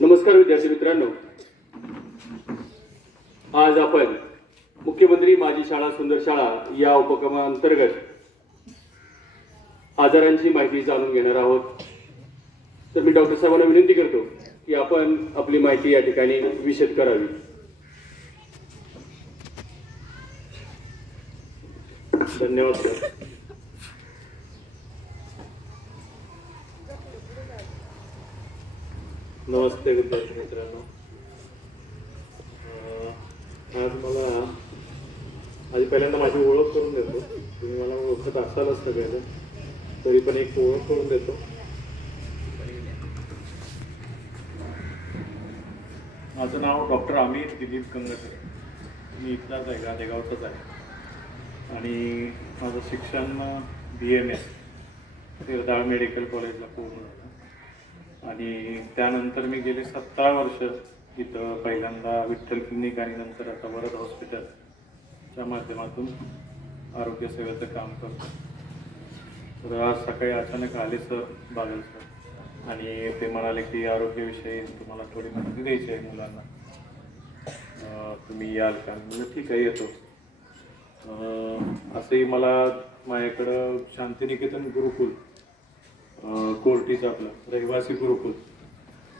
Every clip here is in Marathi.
नमस्कार विद्यार्थी मित्रांनो, आज आपण मुख्यमंत्री माझी शाळा सुंदर शाळा या उपक्रमांतर्गत आजारांची माहिती जाणून घेणार आहोत। तर मी डॉक्टर साहेबांना विनंती करतो की आपण आपली माहिती या ठिकाणी विशद करावी। धन्यवाद सर। नमस्ते विद्यार्थी मित्रांनो, आज मला आधी पहिल्यांदा माझी ओळख करून देतो। तुम्ही मला ओळखत असालच सगळ्यांना, तरी पण एक ओळख करून देतो। माझं नाव डॉक्टर अमित दिलीप कंगटे, मी इथलाच आहे, गाडेगावचाच आहे आणि माझं शिक्षण BMS तिरदाळ मेडिकल कॉलेजला पूर्ण झालं आणि त्यानंतर मी गेले 17 वर्ष इथं पहिल्यांदा विठ्ठल क्लिनिक आणि नंतर आता वरद हॉस्पिटलच्या माध्यमातून आरोग्य सेवेचं काम करतो। तर आज सकाळी अचानक आले सर, बागल सर, आणि ते म्हणाले की आरोग्याविषयी तुम्हाला थोडी माहिती द्यायची आहे मुलांना, तुम्ही याल का? म्हणजे ठीक आहे, येतो। असंही मला माझ्याकडं शांतिनिकेतन गुरुकुल कोर्टीचं आपलं रहिवासी गुरुकुल,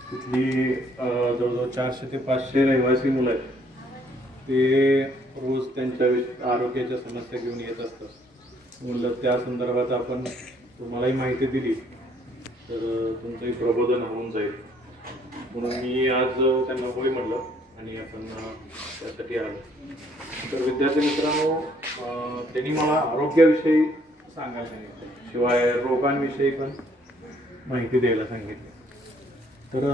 तिथली जवळजवळ 400 ते 500 रहिवासी मुलं आहेत। ते रोज त्यांच्या आरोग्याच्या समस्या घेऊन येत असतात। म्हणलं त्या संदर्भात आपण तुम्हालाही माहिती दिली तर तुमचंही प्रबोधन होऊन जाईल, म्हणून मी आज त्यांना होय म्हटलं आणि आपण त्यासाठी आलो। तर विद्यार्थी मित्रांनो, त्यांनी मला आरोग्याविषयी सांगायला सांगितलं, शिवाय रोगांविषयी पण माहिती द्यायला सांगितली। तर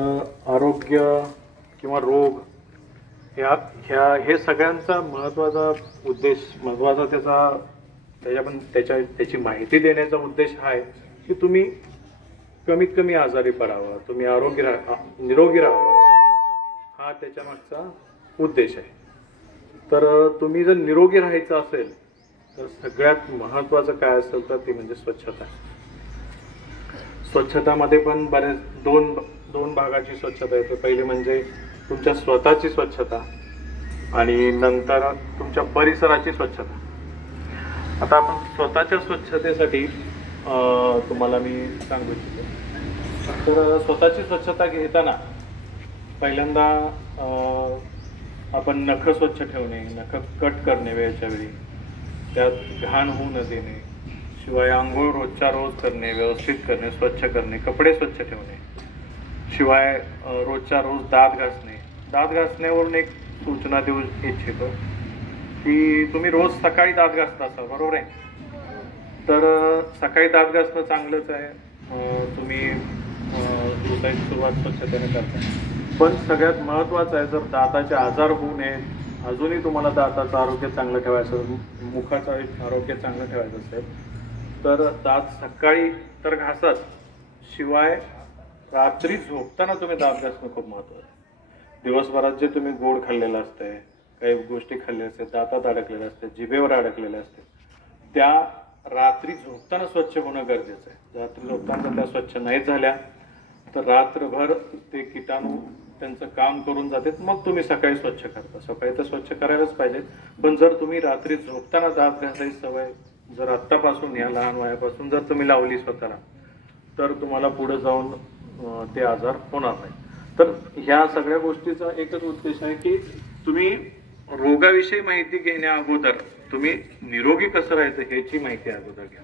आरोग्य किंवा रोग हे सगळ्यांचा महत्त्वाचा उद्देश, त्याची माहिती देण्याचा उद्देश हा आहे की तुम्ही कमीत कमी आजारी पडावं, तुम्ही निरोगी राहावं, हा त्याच्या मागचा उद्देश आहे। तर तुम्ही जर निरोगी राहायचं असेल तर सगळ्यात महत्त्वाचं काय असेल तर ती म्हणजे स्वच्छता। स्वच्छतामध्ये पण बरेच दोन भागाची स्वच्छता येते। पहिली म्हणजे तुमच्या स्वतःची स्वच्छता आणि नंतर तुमच्या परिसराची स्वच्छता। आता आपण स्वतःच्या स्वच्छतेसाठी तुम्हाला मी सांगू इच्छितो। तर स्वतःची स्वच्छता घेताना पहिल्यांदा आपण नख स्वच्छ ठेवणे, नख कट करणे वेळच्या वेळी, त्यात घाण होऊ न देणे, शिवाय आंघोळ रोजच्या रोज करणे, व्यवस्थित करणे, स्वच्छ करणे, कपडे स्वच्छ ठेवणे, शिवाय रोजच्या रोज दात घासणे। दात घासण्यावरून एक सूचना देऊ इच्छितो की तुम्ही रोज सकाळी दात घासता असाल, बरोबर आहे? तर सकाळी दात घासणं चांगलंच आहे, तुम्ही दिवसाची सुरुवात स्वच्छतेने करता। पण सगळ्यात महत्त्वाचं आहे, जर दाताचे आजार होऊ नये, अजूनही तुम्हाला दाताचं आरोग्य चांगलं ठेवायचं, मुखाचं आरोग्य चांगलं ठेवायचं असेल तर दात सकाळी तर घासाच, शिवाय रात्री झोपताना तुम्ही दात घासणं खूप महत्त्वाचं आहे। दिवसभरात जे तुम्ही गोड खाल्लेलं असतंय, काही गोष्टी खाल्लेल्या असतात, दातात अडकलेल्या असतात, जिभेवर अडकलेल्या असतात, त्या रात्री झोपताना स्वच्छ होणं गरजेचं आहे। रात्री झोपताना त्या स्वच्छ नाही झाल्या तर रात्रभर ते किटाणू त्यांचं काम करून जातात, मग तुम्ही सकाळी स्वच्छ करता। सकाळी तर स्वच्छ करायलाच पाहिजे, पण जर तुम्ही रात्री झोपताना दात घासायची सवय जर आत्तापासून, या लहान वयापासून जर तुम्ही लावली स्वतःला, तर तुम्हाला पुढे जाऊन ते आजार होणार नाही। तर ह्या सगळ्या गोष्टीचा एकच उद्देश आहे की तुम्ही रोगाविषयी माहिती घेण्या अगोदर तुम्ही निरोगी कसं राहायचं ह्याची माहिती अगोदर घ्या।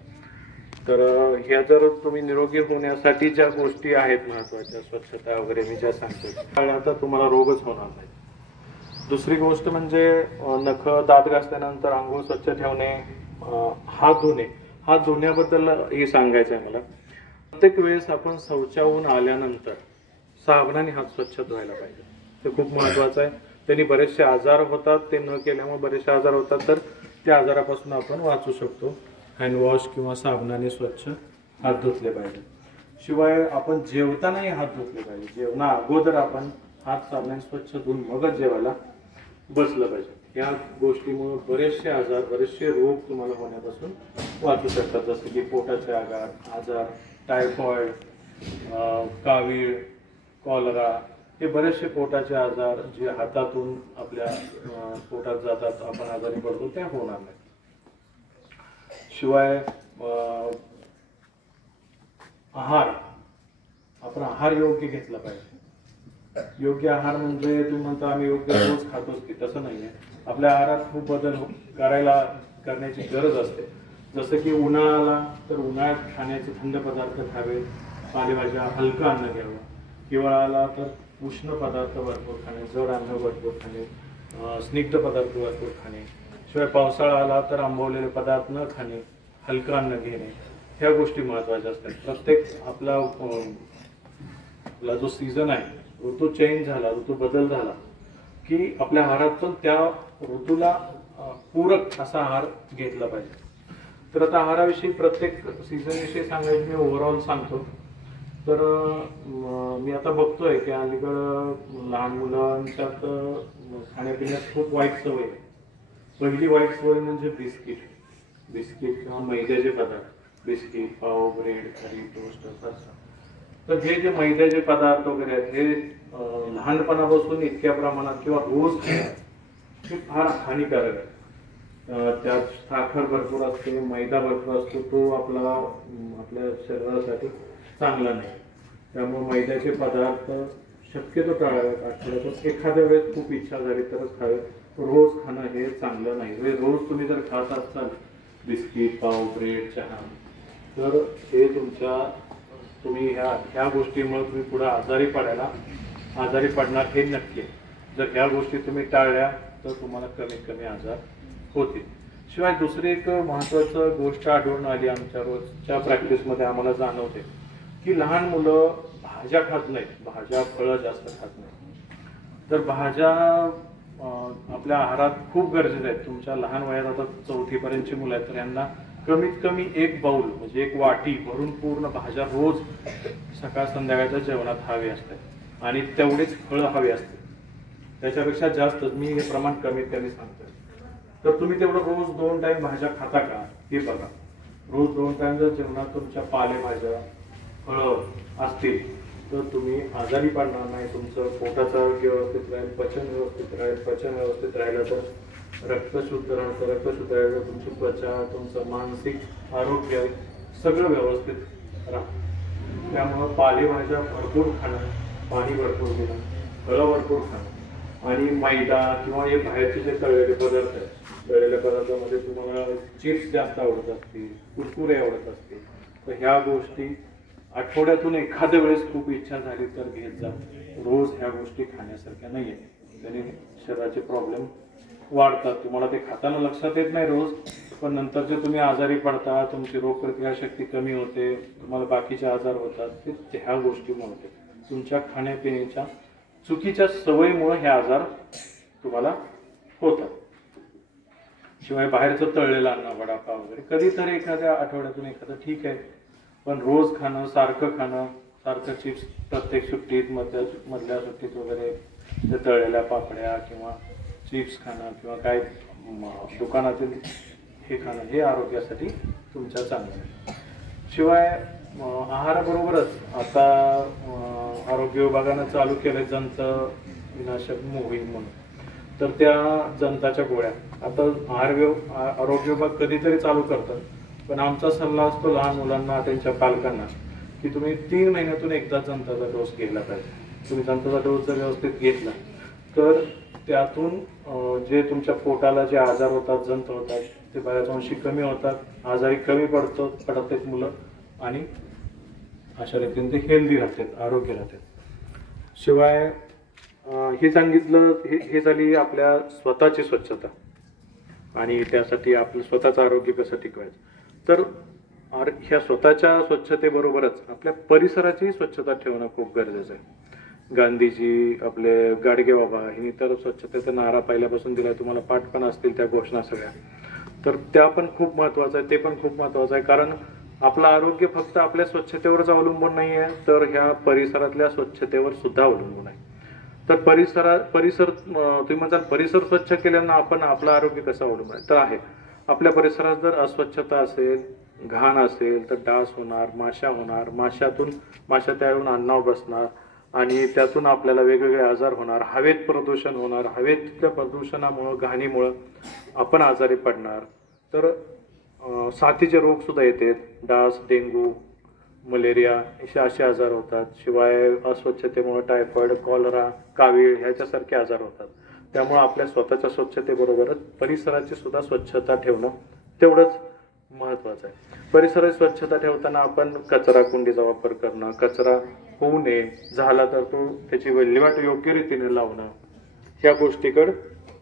तर ह्या जर तुम्ही निरोगी होण्यासाठी ज्या गोष्टी आहेत महत्त्वाच्या, स्वच्छता वगैरे मी ज्या सांगतो, आता तुम्हाला रोगच होणार नाही। दुसरी गोष्ट म्हणजे नख, दात घासल्यानंतर आंघोळ स्वच्छ ठेवणे, हात धुणे। हात धुण्याबद्दल हे सांगायचं आहे मला। प्रत्येक वेळेस आपण शौचाहून आल्यानंतर साबणाने हात स्वच्छ धुवायला पाहिजे, ते खूप महत्त्वाचं आहे। त्यांनी बरेचसे आजार होतात, ते न केल्यामुळे बरेचसे आजार होतात, तर त्या आजारापासून आपण वाचू शकतो। हँडवॉश किंवा साबणाने स्वच्छ हात धुतले पाहिजे। शिवाय आपण जेवतानाही हात धुतले पाहिजे, जेवणा अगोदर आपण हात साबणाने स्वच्छ धुवून मगच जेवायला बसलं पाहिजे। या गोष्टीमुळे बरेचसे आजार, बरेचसे रोग तुम्हाला होण्यापासून वाचू शकतात, जसे की पोटाचे आजार, टायफॉइड, कावीळ, कॉलरा, हे बरेचसे पोटाचे आजार जे हातातून आपल्या पोटात जातात, आपण आजारी पडतो, ते होणार नाही. शिवाय आहार, आपण आहार योग्य घेतला पाहिजे. योग्य आहार म्हणजे तुम्ही म्हणता आम्ही योग्य रोज खातोच की, तसं नाहीये. आपल्या आहारात खूप बदल करण्याची गरज असते. जसं की उन्हाळ्याला तर उन्हाळ्यात खाण्याचे थंड पदार्थ खावे, पालेभाज्या, हलकं अन्न घ्यावं. हिवाळ्याला तर उष्ण पदार्थ भरपूर खाणे, जड अन्न भरपूर खाणे, स्निग्ध पदार्थ भरपूर खाणे. शिवाय पावसाळा आला तर आंबवलेले पदार्थ न खाणे, हलकं अन्न घेणे, ह्या गोष्टी महत्त्वाच्या असतात. प्रत्येक आपला जो सीझन आहे, ऋतू चेंज झाला, ऋतू बदल झाला की आपल्या आहारात पण त्या ऋतूला पूरक असा आहार घेतला पाहिजे. तर आता आहाराविषयी प्रत्येक सीझनविषयी सांगायचं मी ओव्हरऑल सांगतो. तर मी आता बघतोय की अलीकडं लहान मुलांच्यात खाण्यापिण्यात खूप वाईट सवय आहे. पहिली वाईट सवय म्हणजे बिस्किट किंवा मैद्याचे पदार्थ, बिस्किट, पाव, ब्रेड, खारी, टोस्ट असं. तर हे जे मैद्याचे पदार्थ वगैरे आहेत हे लहानपणापासून इतक्या प्रमाणात किंवा रोज हे फार हानिकारक आहे. त्यात साखर भरपूर असते, मैदा भरपूर असतो, तो आपल्या शरीरासाठी चांगला नाही. त्यामुळे मैद्याचे पदार्थ शक्यतो टाळावेत. आठवड्यातून एखाद्या वेळेस खूप इच्छा झाली तरच खावे. रोज खाणं हे चांगलं नाही. रोज तुम्ही जर खात असाल बिस्किट, पाव, ब्रेड, चहा, तर हे तुम्ही ह्या गोष्टीमुळे तुम्ही पुढे आजारी पडणार हे नक्की. जर ह्या गोष्टी तुम्ही टाळल्या तर तुम्हाला कमीत कमी आजार होतील. शिवाय दुसरी एक महत्त्वाचं गोष्ट आढळून आली आमच्या रोजच्या प्रॅक्टिसमध्ये, आम्हाला जाणवते की लहान मुलं भाज्या खात नाहीत, भाज्या फळं जास्त खात नाहीत. तर भाज्या आपल्या आहारात खूप गरजेच्या आहेत. तुमच्या लहान वयात आता 4थी पर्यंतची मुलं आहेत तर यांना कमीत कमी एक बाउल म्हणजे एक वाटी भरून पूर्ण भाज्या रोज सकाळ संध्याकाळच्या जेवणात हवी असते आणि तेवढीच फळं हवी असते. त्याच्यापेक्षा जास्त मी हे प्रमाण कमीत कमी सांगतोय. तर तुम्ही तेवढं रोज 2 टाइम भाज्या खाता का हे बघा. रोज 2 टाइम जर जेवणात तुमच्या पालेभाज्या, फळं असतील तर तुम्ही आजारी पडणार नाही. तुमचं पोटाचं आरोग्य व्यवस्थित राहील, पचन व्यवस्थित राहिलं तर रक्त शुद्ध राहिलं, तुमची त्वचा, तुमचं मानसिक आरोग्य सगळं व्यवस्थित राहतं. त्यामुळं पालेभाज्या भरपूर खाणं, पाणी भरपूर घेणं, फळं भरपूर खाणं आणि मैदा किंवा हे बाहेरचे जे तळलेले पदार्थ आहेत, तळलेल्या पदार्थामध्ये तुम्हाला चिप्स जास्त आवडत असतील, कुरकुरे आवडत असतील, तर ह्या गोष्टी आठवड्यातून एखाद्या वेळेस खूप इच्छा झाली तर घेत जा. रोज ह्या गोष्टी खाण्यासारख्या नाही आहे. त्याने शरीराचे प्रॉब्लेम वाढतात. तुम्हाला ते खाताना लक्षात येत नाही रोज, पण नंतर जे तुम्ही आजारी पडता, तुमची रोगप्रतिकारशक्ती कमी होते, तुम्हाला बाकीचे आजार होतात, ते ह्या गोष्टीमुळे होते. तुमच्या खाण्यापिण्याच्या चुकीच्या सवयीमुळे हे आजार तुम्हाला होतात. शिवाय बाहेरचं तळलेलं अन्न, वडापाव वगैरे कधीतरी एखाद्या आठवड्यातून एखादं ठीक आहे, पण रोज खाणं, सारखं चिप्स प्रत्येक सुट्टीत, मधल्या सुट्टीत वगैरे ते तळलेल्या पापड्या किंवा चिप्स खाणं किंवा काय दुकानातील हे खाणं हे आरोग्यासाठी तुमच्या चांगलं आहे. शिवाय आहाराबरोबरच आता आरोग्य विभागानं चालू केलं जंत विनाशक मोहीम म्हणून. तर त्या जंताच्या गोळ्या आता आरोग्य विभाग कधीतरी चालू करतात, पण आमचा सल्ला असतो लहान मुलांना, त्यांच्या पालकांना, की तुम्ही 3 महिन्यातून एकदा जंताचा डोस घ्यायला पाहिजे. तुम्ही जंताचा डोस जर व्यवस्थित घेतला तर त्यातून जे तुमच्या पोटाला जे आजार होतात, जंत होतात, ते बऱ्याच अंशी कमी होतात, आजारी कमी पडत आहेत मुलं आणि अशा रीतीने ते हेल्दी राहतात, आरोग्य राहतात. शिवाय हे सांगितलं, हे झाली आपल्या स्वतःची स्वच्छता आणि त्यासाठी आपलं स्वतःचं आरोग्य कसं टिकवायचं. तर ह्या स्वतःच्या स्वच्छतेबरोबरच आपल्या परिसराची स्वच्छता ठेवणं खूप गरजेचं आहे. गांधीजी, आपले गाडगे बाबा यांनी तर स्वच्छतेचा नारा पहिल्यापासून दिलाय, तुम्हाला पाठ पण असतील त्या घोषणा सगळ्या. तर त्या पण खूप महत्त्वाचं आहे, ते पण खूप महत्त्वाचं आहे. कारण आपलं आरोग्य फक्त आपल्या स्वच्छतेवरच अवलंबून नाही आहे, तर ह्या परिसरातल्या स्वच्छतेवर सुद्धा अवलंबून आहे. तर परिसर तुम्ही म्हणताल परिसर स्वच्छ केल्यानं आपलं आरोग्य कसं अवलंबून आहे, तर आहे. आपल्या परिसरात जर अस्वच्छता असेल, घाण असेल तर डास होणार, माशा होणार, माशा त्यावेळून अन्नावर बसणार, आणि त्यातून आपल्याला वेगवेगळे आजार होणार, हवेत प्रदूषण होणार, हवेतल्या प्रदूषणामुळं घाणीमुळं आपण आजारी पडणार. तर साथीचे रोग सुद्धा येतात, डास, डेंग्यू, मलेरिया असे आजार होतात. शिवाय अस्वच्छतेमुळे टायफॉइड, कॉलरा, कावीळ ह्याच्यासारखे आजार होतात. त्यामुळे आपल्या स्वतःच्या स्वच्छतेबरोबरच परिसराची सुद्धा स्वच्छता ठेवणं तेवढंच महत्त्वाचं आहे. परिसराची स्वच्छता ठेवताना आपण कचरा कुंडीचा वापर करणं, कचरा होऊ नये, झाला तर तो त्याची विल्हेवाट योग्य रीतीने लावणं, ह्या गोष्टीकडे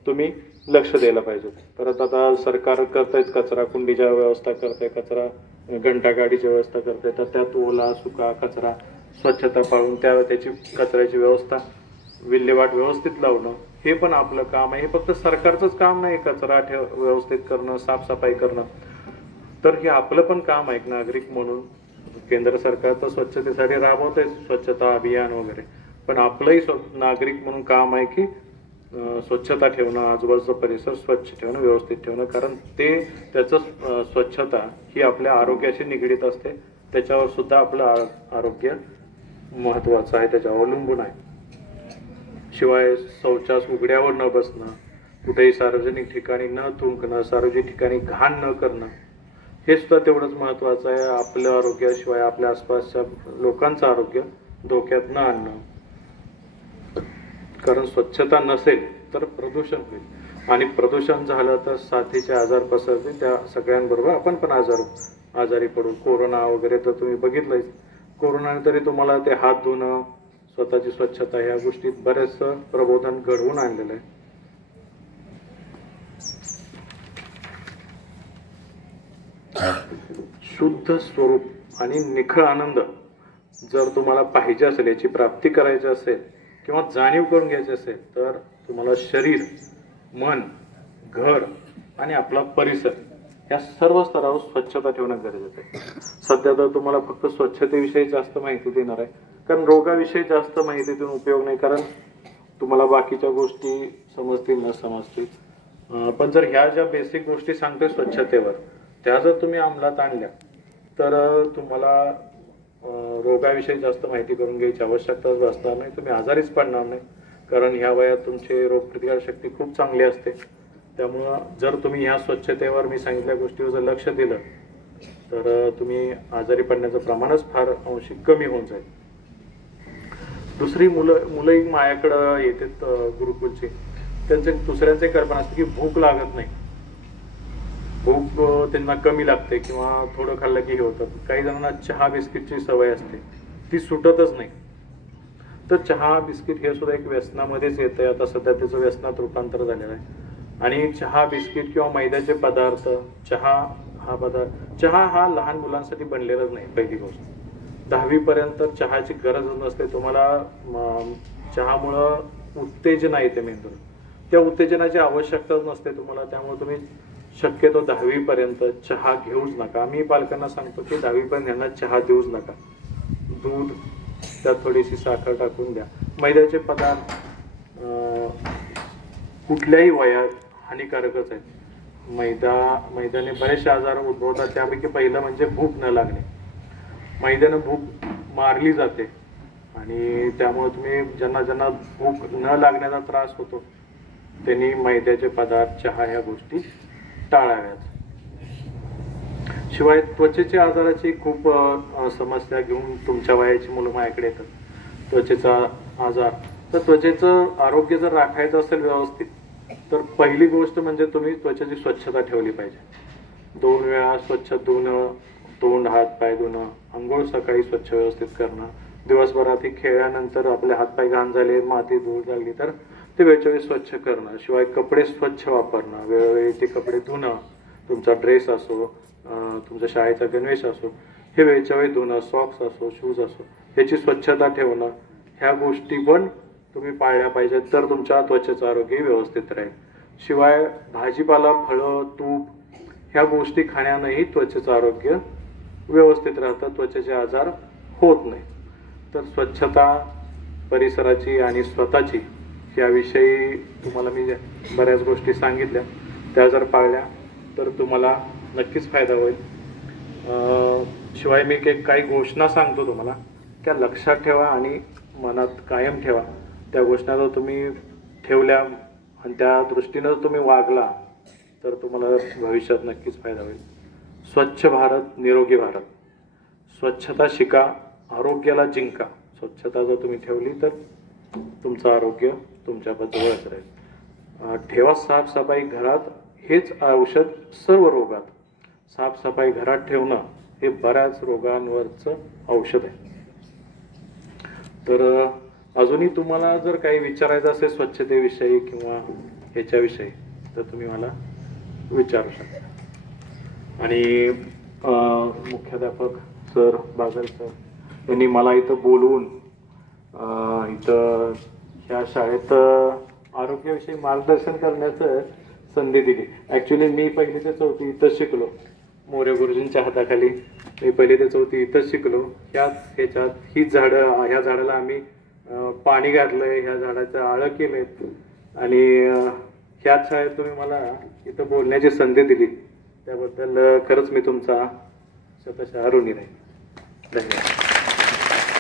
तुम्ही लक्ष द्यायला पाहिजे. परत आता सरकार करतायत कचरा कुंडीच्या व्यवस्था करते, कचरा घंटा गाडीची व्यवस्था करते, तर त्यात ओला सुका कचरा स्वच्छता पाळून त्याची कचऱ्याची व्यवस्था विल्हेवाट व्यवस्थित लावणं हे पण आपलं काम आहे. हे फक्त सरकारचंच काम नाही कचरा व्यवस्थित करणं, साफसफाई करणं, तर हे आपलं पण काम आहे नागरिक म्हणून. केंद्र सरकार तर स्वच्छतेसाठी राबवत आहे स्वच्छता अभियान वगैरे, पण आपलंही नागरिक म्हणून काम आहे की स्वच्छता ठेवणं, आजूबाजूचा परिसर स्वच्छ ठेवणं, व्यवस्थित ठेवणं, कारण त्याचं स्वच्छता ही आपल्या आरोग्याशी निगडीत असते. त्याच्यावर सुद्धा आपलं आरोग्य महत्वाचं आहे, त्याच्यावर अवलंबून आहे. शिवाय शौचास उघड्यावर न बसणं, कुठेही सार्वजनिक ठिकाणी न थुंकणं, सार्वजनिक ठिकाणी घाण न करणं, हे सुद्धा तेवढंच महत्वाचं आहे. आपलं आरोग्याशिवाय आपल्या आसपासच्या लोकांचं आरोग्य धोक्यात न आणणं, कारण स्वच्छता नसेल तर प्रदूषण होईल आणि प्रदूषण झालं तर साथीचे आजार पसरतील. त्या सगळ्यांबरोबर आपण पण आजारी पडू. कोरोना वगैरे तर तुम्ही बघितलंय, कोरोनाने तरी तुम्हाला ते हात धुणं, स्वतःची स्वच्छता ह्या गोष्टीत बरेच प्रबोधन घडवून आणलेलं आहे. शुद्ध स्वरूप आणि निखळ आनंद जर तुम्हाला पाहिजे असेल, याची प्राप्ती करायची असेल किंवा जाणीव करून घ्यायची असेल, तर तुम्हाला शरीर, मन, घर आणि आपला परिसर या सर्व स्तरावर स्वच्छता ठेवणं गरजेचं आहे. सध्या तर तुम्हाला फक्त स्वच्छतेविषयी जास्त माहिती देणार आहे, कारण रोगाविषयी जास्त माहिती देऊन उपयोग नाही, कारण तुम्हाला बाकीच्या गोष्टी समजतील न समजतील. पण जर ह्या ज्या बेसिक गोष्टी सांगतोय स्वच्छतेवर, त्या जर तुम्ही अंमलात आणल्या तर तुम्हाला रोगाविषयी जास्त माहिती करून घ्यायची आवश्यकताच भासणार नाही. तुम्ही आजारीच पडणार नाही, कारण ह्या वयात तुमची रोगप्रतिकार शक्ती खूप चांगली असते. त्यामुळं जर तुम्ही ह्या स्वच्छतेवर मी सांगितलेल्या गोष्टीवर जर लक्ष दिलं तर तुम्ही आजारी पडण्याचं प्रमाणच फार अंशी कमी होऊन जाईल. दुसरी मुलंही माझ्याकडं येतात गुरुकुलची, त्यांचे दुसऱ्यांचे कल्पना असते की भूक लागत नाही, भूक त्यांना कमी लागते किंवा थोडं खाल्लं की हे होतं. काही जणांना चहा बिस्किटची सवय असते, ती सुटतच नाही. तर चहा बिस्किट हे सुद्धा एक व्यसनामध्येच येतंय. आता सध्या त्याचं व्यसनात रूपांतर झालेलं आहे. आणि चहा बिस्किट किंवा मैद्याचे पदार्थ, चहा हा लहान मुलांसाठी बनलेलाच नाही. पहिली गोष्ट, 10वी पर्यंत चहाची गरजच नसते. तुम्हाला चहामुळं उत्तेजना येते मेंदूला, त्या उत्तेजनाची आवश्यकताच नसते तुम्हाला. त्यामुळे तुम्ही शक्यतो 10वी पर्यंत चहा घेऊच नका. आम्ही पालकांना सांगतो की 10वी पर्यंत यांना चहा देऊच नका. दूध, त्यात थोडीशी साखर टाकून द्या. मैद्याचे पदार्थ कुठल्याही वयात हानिकारकच आहेत. मैद्याने बरेचसे आजार उद्भवतात. त्यापैकी पहिलं म्हणजे भूक न लागणे. मैद्यानं भूक मारली जाते आणि त्यामुळे तुम्ही ज्यांना भूक न लागण्याचा त्रास होतो त्यांनी मैद्याचे पदार्थ, चहा ह्या गोष्टी टाळाव्यात. शिवाय त्वचेच्या आजाराची खूप समस्या घेऊन तुमच्या वयाची मुलं माझ्याकडे येतात. त्वचेचा आजार, तर त्वचेचं आरोग्य जर राखायचं असेल व्यवस्थित, तर पहिली गोष्ट म्हणजे तुम्ही त्वचेची स्वच्छता ठेवली पाहिजे. 2 वेळा स्वच्छ धुणं, तोंड, हात पाय धुणं, अंघोळ सकाळी स्वच्छ व्यवस्थित करणं. दिवसभरात खेळल्यानंतर आपले हातपाय घाण झाले, माती धूळ लागली तर ते वेळच्या वेळी स्वच्छ करणं. शिवाय कपडे स्वच्छ वापरणं, वेळोवेळी ते कपडे धुणं. तुमचा ड्रेस असो, तुमच्या शाळेचा गणवेश असो, हे वेळच्या वेळी धुणं. सॉक्स असो, शूज असो, ह्याची स्वच्छता ठेवणं. ह्या गोष्टी पण तुम्ही पाळल्या पाहिजेत, तर तुमच्या त्वचेचं आरोग्य व्यवस्थित राहील. शिवाय भाजीपाला, फळं, तूप ह्या गोष्टी खाण्यानंही त्वचेचं आरोग्य व्यवस्थित राहतं, त्वचेचे आजार होत नाही. तर स्वच्छता परिसराची आणि स्वतःची याविषयी तुम्हाला मी बऱ्याच गोष्टी सांगितल्या, त्या जर पाळल्या तर तुम्हाला नक्कीच फायदा होईल. शिवाय मी काही घोषणा सांगतो तुम्हाला, त्या लक्षात ठेवा आणि मनात कायम ठेवा. त्या गोष्टी जर तुम्ही ठेवल्या आणि त्या दृष्टीनं जर तुम्ही वागला तर तुम्हाला भविष्यात नक्कीच फायदा होईल. स्वच्छ भारत निरोगी भारत. स्वच्छता शिका, आरोग्याला जिंका. स्वच्छता जर तुम्ही ठेवली तर तुमचं आरोग्य तुमच्या जवळच राहील. ठेवा साफसफाई घरात, हेच औषध सर्व रोगात. साफसफाई घरात ठेवणं हे बऱ्याच रोगांवरचं औषध आहे. तर अजूनही तुम्हाला जर काही विचारायचं असेल स्वच्छतेविषयी किंवा ह्याच्याविषयी तर तुम्ही मला विचारू शकता. आणि मुख्याध्यापक सर बागल सर यांनी मला इथं बोलवून इथं ह्या शाळेत आरोग्याविषयी मार्गदर्शन करण्याचं संधी दिली. ॲक्च्युली मी पहिली ते चौथी इथंच शिकलो. मोरे गुरुजींच्या हाताखाली मी पहिली ते चौथी इथंच शिकलो. ह्याच्यात ही झाडं, ह्या झाडाला आम्ही पाणी घातलंय, ह्या झाडाचं आळं केलंय आणि ह्याच शाळेत तुम्ही मला इथं बोलण्याची संधी दिली त्याबद्दल खरंच मी तुमचा शतशः ऋणी राहील. धन्यवाद.